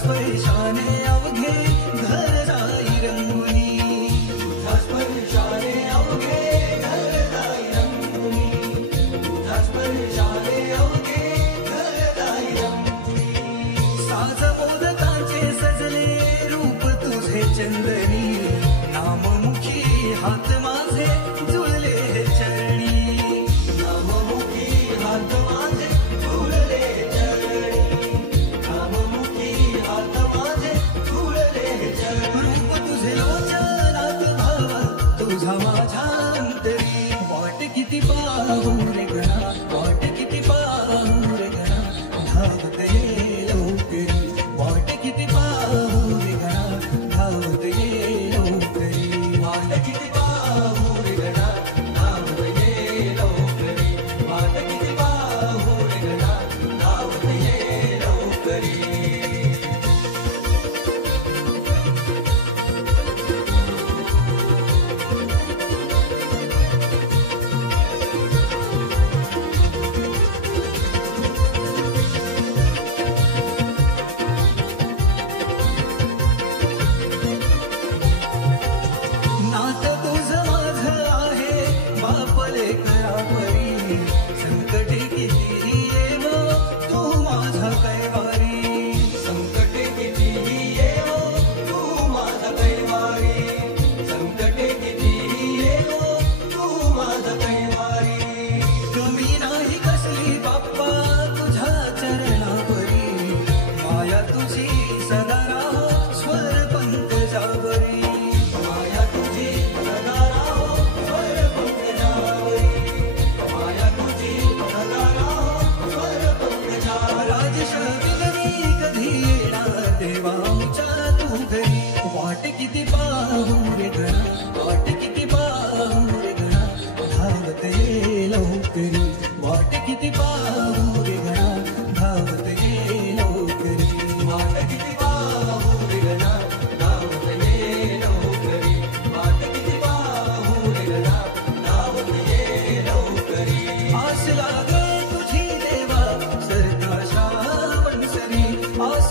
स्पर्शाने अवघे घर जाई रंगुनी, तुझ्या स्पर्शाने अवघे घर जाई रंगुनी, तुझ्या स्पर्शाने अवघे घर जाई रंगुनी. साज मोदकांचे सजले रूप तुझे चंदनी, नाममुखी हात माझे जुळले चरणी, नाममुखी हात माझे जुळले चरणी, नाममुखी हात माझे जुळले चरणी. रूप तुझे लोचनात भावा तुझा माझ्या अंतरी, वाट किती पाहू रे गणा, वाट किती पाहू रे गणा, धावत ये लवकरी, वाट किती पाहू रे गणा, धावत ये लवकरी, वाट किती पाहू रे गणा, धावत ये लवकरी, वाट किती पाहू रे गणा, धावत ये लवकरी. नात तुझं माझं आहे बापले करापरी, संकटे किती येवो तू माझा कैवारी, संकटे किती येवो तू माझा कैवारी, संकटे किती येवो तू माझा कैवारी. कमी नाही कसली बाप्पा तुझ्या चरणावरी, माया तुझी सदा राहो स्वर पंकजावरी, माया तुझी सदा राहो स्वर पंकजावरी, माया तुझी सदा राहो स्वर पंकजावरी. राजशाही कधी येणार देवाच्या तू घरी, वाट किती पाहू रे गणा, वाट किती पाहू रे गणा, धावत ये लवकरी, वाट किती पाहू रे गणा, धावत ये लवकरी, वाट किती पाहू रे गणा, धावत ये लवकरी, वाट किती पाहू रे गणा, धावत ये लवकरी. आस लागे तुझी देवा सरता श्रावण सरी, आस